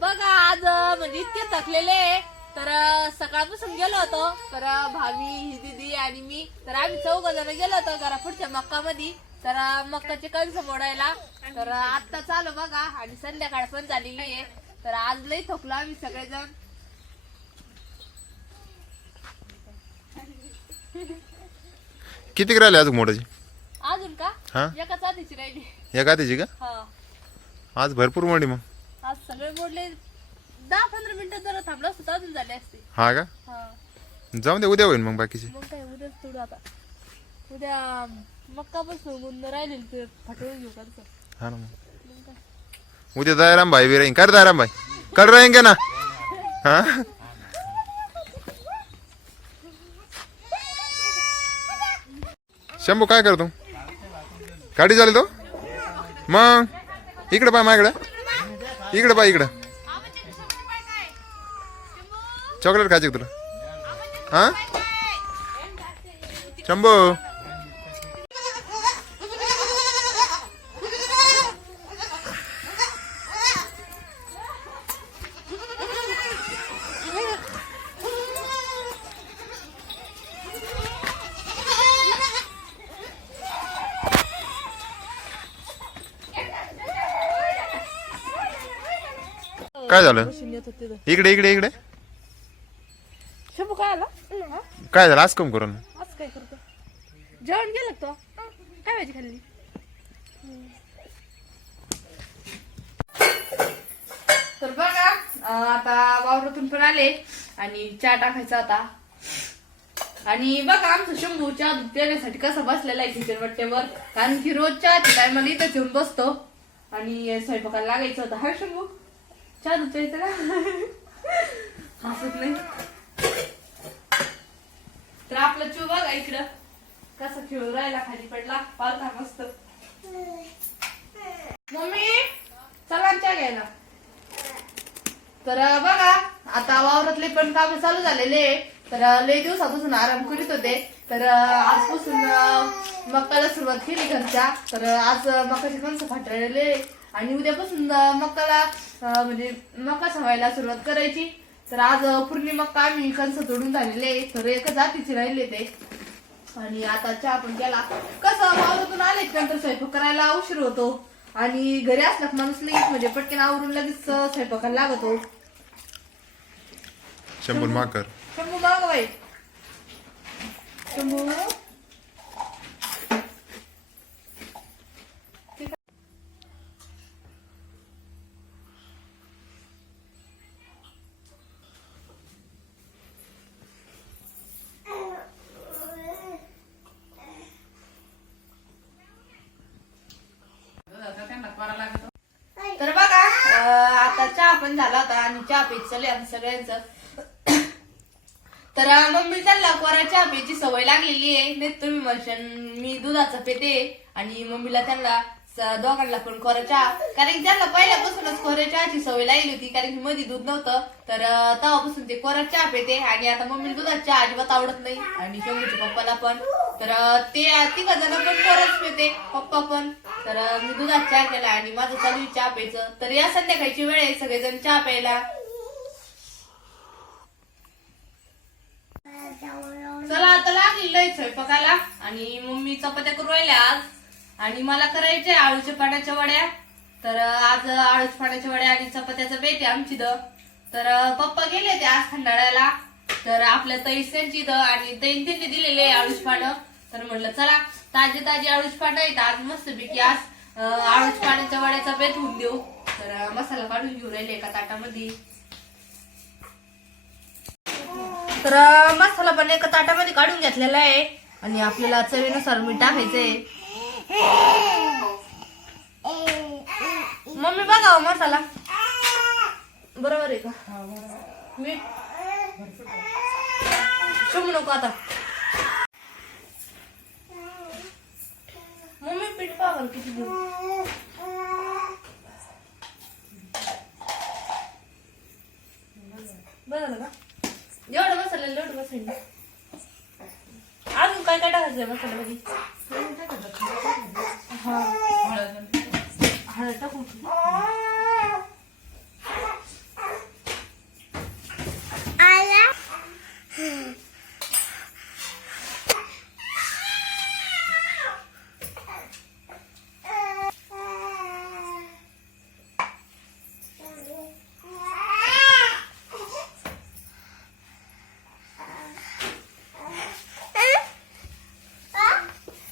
बघा आज म्हणजे इतके थकलेले. तर सकाळपासून गेलो होतो तर भाभी ही दिदी आणि मी तर आम्ही चौघ जण गेलो होतो घरा पुढच्या मक्कामध्ये. तर मक्काचे कणस मोडायला तर अं, आत्ता चालू बघा आणि संध्याकाळ पण झालेली आहे. तर आज लई थकलो आम्ही सगळेजण. किती राहिले अजून मोठाची अजून का? हा? एकाच आधीची राहिली. या गातीची का? हा. आज भरपूर मोडी मग. आज सगळे मोडले दहा पंधरा मिनिटं जर थांबलं असतं तर अजून झाले असते. हा का? हा. जाऊन दे उद्या होईल मग बाकीचे. मग काय उद्याच तोडू आता. उद्या मक्का पण सोडून राहिलेली ते फटवून घेऊ का तसं. हा ना मग. मग काय? उद्या दायराम भाई भी रहेंगे कर दायराम भाई. कर रहेंगे ना? हाँ? शंभू काय करतो? गाडी चालू तो मग इकडे पाय माझ्याकडे इकडे पाय इकडं. चॉकलेट खायचे तुला? हा? शंभू? काय झालं? मशीन येत होते तिथं. इकडे इकडे इकडे. शंभू काय आला? हा? काय झालं? आज कम करून? काय करतो? जेवण गेलं तो? काय भाजी खाल्ली? तर बघा अं, आता वावरातून पण आले आणि चहा टाकायचा आता. आणि बघा आमचं शंभू चहा दूध पिण्यासाठी कसा बसलेला आहे किचन वाट्यावर कारण की रोज चहाच्या टायमाला इथंच येऊन बसतो. आणि स्वयंपाकाला लागायचं होतं. हा शंभू. चहा दूध प्यायचं का हसत नाही. तर आपला चू बघा इकडं. कसा खेळू राहिला खाली पडला. पालथा मस्त. मम्मी चला चहा घ्यायला. तर बघा आता वावरातले पण काम चालू झालेले तर लय दिवसापासून आराम करीत होते. तर आजपासून अं, मक्काला सुरुवात केली घरच्या. तर आज मकाची कणसं फाटलेले आणि उद्यापासून मक्काला म्हणजे मका सवायला सुरुवात करायची. तर आज पूर्ण मक्का आम्ही कणसं तोडून झालेले. तर एकच जातीचे राहिले ते. आणि आता चहा पण केला. कसं वावरातून आले नंतर स्वयंपाक करायला उशीर होतो. आणि घरी असला माणूस लगेच म्हणजे पटकन आवरून लगेच स्वयंपाकाला लागतो. शंभर माकर. शंभू माग बाई. शंभू तर बघा अं, आता चहा पण झाला होता आणि चहा पीत चालू आहे सगळ्यांचं. तर मम्मी त्यांना कोरा चहा प्यायची सवय लागलेली आहे. नाही तुम्ही म्हणशान मी दुधाचं पेते आणि मम्मीला त्यांना दोघांना पण कोरा चहा. कारण की त्यांना पहिल्यापासूनच कोऱ्या चहाची सवय लागली होती कारण की मध्ये दूध नव्हतं तर तेव्हापासून ते कोरा चहा पेते. आणि आता मम्मी दुधात चहा अजिबात आवडत नाही. आणि शंभूच्या पप्पाला पण. तर ते तिघ जण पण कोराच पेते पप्पा पण. तर मी दुधात चहा केला आणि माझं चालू चहा प्यायचं. तर या संध्याकाळची वेळ आहे सगळेजण चहा प्यायला. चला आता लागली लय स्वयंपाकाला. आणि मम्मी चपात्या करू राहिल्या आज. आणि मला करायचे आळूच्या पाण्याच्या वड्या. तर आज आळूच्या पाण्याच्या वड्या आणि चपात्याचं बेट आहे आमची द तर पप्पा गेले ते आज खंडाळ्याला. तर आपल्या तैस्यांची द आणि तैन त्यांनी दिलेले आळूच पानं. तर म्हटलं चला ताजे ताजे आळूच पानं आहेत. आज मस्त पैकी आज आळूच पाण्याच्या वड्याचा बेत होऊन देऊ. तर मसाला काढून घेऊ राहिले एका ताटामध्ये. तर मसाला पण एका ताटामध्ये काढून घेतलेला आहे. आणि आपल्याला चवीनुसार मीठ टाकायचंय. मम्मी बघा हो मसाला. बरोबर आहे का? मीठ शोभू नको आता. मम्मी पीठ पावर किती घेऊ बरं का? एवढं मसाला एवढं मसाला अजून काय काय 발을 조금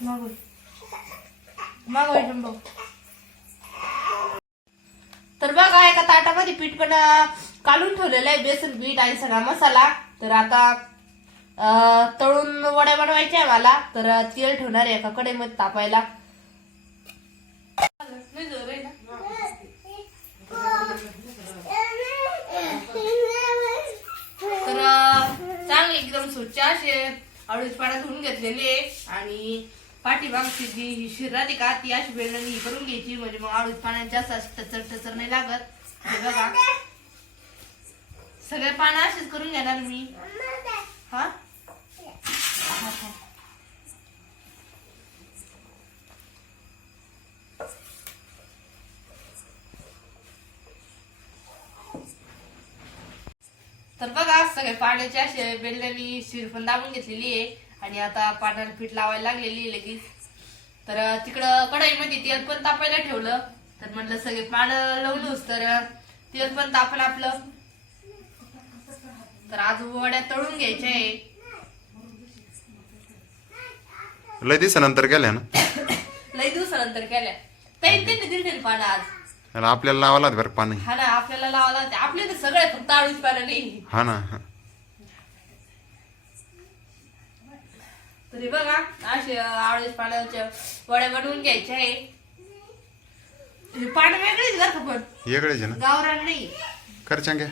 Mago. Mago y Jumbo. पण काढून ठेवलेलं आहे बेसन पीठ आणि सगळा मसाला. तर आता तळून वड्या बनवायच्या मला. तर तेल ठेवणार आहे एका कढईमध्ये तापायला. तर चांगले एकदम स्वच्छ असे अडूच पाण्यात धुवून घेतलेले आणि पाठीमागची जी ही शिर राहते का ती अशी बेलणी ही करून घ्यायची. म्हणजे मग अडूच पाण्यात जास्त टचर टचर नाही लागत. बघा. सगळे पानं अशीच करून घेणार मी. हा? तर बघा सगळे पाण्याचे असे बेडलेली शिर पण दाबून घेतलेली आहे. आणि आता पाण्याला पीठ लावायला लागलेली आहे लगेच. तर तिकडं तिकडं कढईमध्ये तेल पण तापायला ठेवलं. तर म्हटलं सगळे पानं लावलोच तर तेल पण तापलं आपलं. तर आज वड्या तळून घ्यायच्या आहे. लय दिवसानंतर गेल्या ना? लई दिवसानंतर केल्या. ताई त्यांनी दिले पानं आज. आणि आपल्याला लावायला बरं पाणी हा ना आपल्याला लावायला होते आपले तर सगळे फक्त आळूच पानं नाही. हा ना. हा. तरी बघा असे आळूच पाण्याच्या वड्या बनवून घ्यायच्या आहे. हे पानं वेगळीच बरं का पण वेगळेच आहे ना? गावरान नाही. कर चांग्या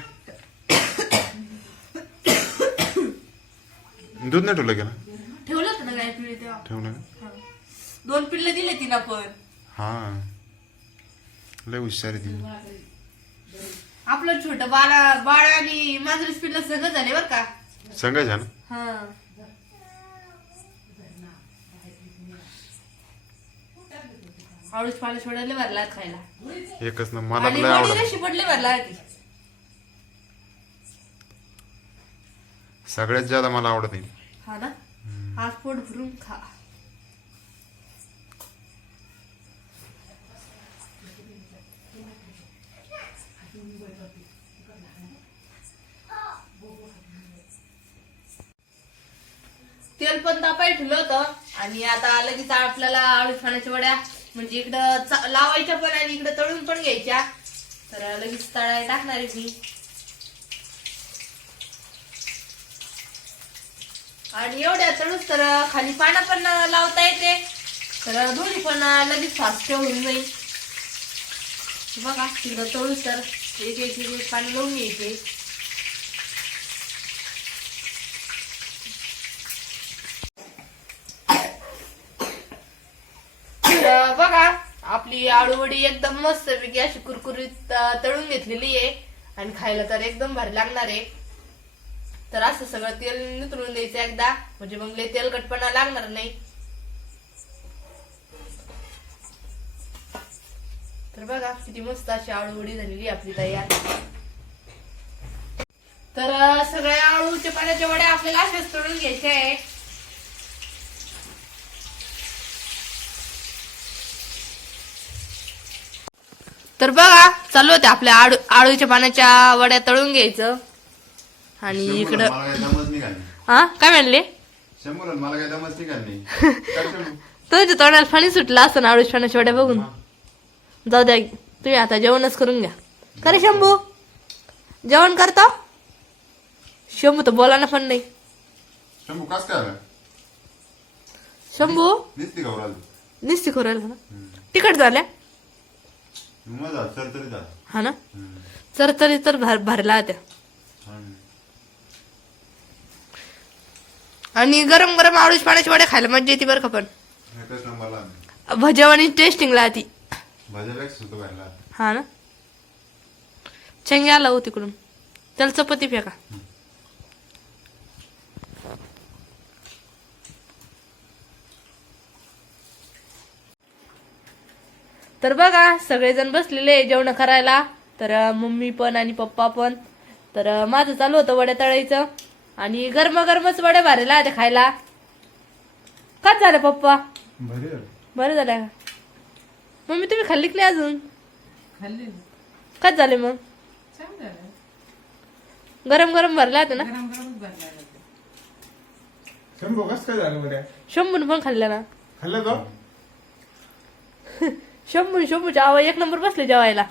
दूध नाही ठेवलं गेलं? ठेवलं होतं ना काय पिढी तेव्हा? ठेवलं का? हा. दोन पिल्ल दिले तिला पण. हा. लय हुशार आहे ती. आपलं छोट बाळा बाळ आणि माझं पिल्ल सगळं झाले बरं का? संघ ना हा. आळूच पाणी सोडायला भरला खायला. एकच ना मला लय वडी आवडत. कशी पडली भरला ती? सगळ्यात ज्यादा मला आवडत आहे हा ना? आज पोट भरून खा. तेल पण तापाय ठेवलं होतं आणि आता लगेच आपल्याला आळू खाण्याच्या वड्या म्हणजे इकडं लावायच्या पण आणि इकडं तळून पण घ्यायच्या. तर लगेच तळायला टाकणार आहे मी. आणि एवढ्या तळूस तर खाली पानं पण लावता येते. तर दोन्ही पण लगेच फास्ट होऊन जाईल. बघा तिकडं तळूस तर एक एक एक एक पाणी लावून घ्यायचे तर बघा आपली आळूवडी एकदम मस्त पैकी अशी कुरकुरीत तळून घेतलेली आहे. आणि खायला तर एकदम भारी लागणार आहे. तर असं सगळं तेल नितळून द्यायचं एकदा. म्हणजे मग लय तेलकटपणा लागणार नाही. तर बघा किती मस्त अशी आळूवडी झालेली आहे आपली तयार. तर सगळ्या आळूच्या पाण्याच्या वड्या आपल्याला असेच तळून घ्यायच्या आहे तर बघा चालू होते आपल्या आळू आळूच्या पाण्याच्या वड्या तळून घ्यायचं. आणि इकडं हा? काय म्हणले. तुझ्या तोंडाला पाणी सुटलं असं ना आळूच पाण्याच्या वड्या बघून. जाऊ द्या तुम्ही आता जेवणच करून घ्या. करे शंभू. जेवण करतो? शंभू तर बोला ना पण नाही. शंभू कास काय शंभू? निस्ती करू म्हणा. तिकट झाल्या. हा ना? तर तरी तर भार भरला होत्या आणि गरम गरम आळूच पाण्याच्या वड्या खायला मजा येते बरं का पण. भजेवानी टेस्टिंग सुद्धा व्हायला हा ना? चंगे आला हो तिकडून. त्याला चपाती फेका. तर बघा सगळेजण बसलेले जेवण करायला. तर मम्मी पण आणि पप्पा पण. तर माझं चालू होतं वड्या तळायचं. आणि गरम गरमच वड्या भरायला ते खायला. काच झालं पप्पा? भारी बरं झालं. का मम्मी तुम्ही खाल्ली की नाही अजून? खाल्ली. काच झाले मग? गरम गरम भरला होता ना? गरम गरमच भरला जाते शंभू कस काय झालं बड्या शंभून पण खाल्ल्या ना. खाल्लं तो? शंभून शंभूच्या आवा एक नंबर बसले जेवायला.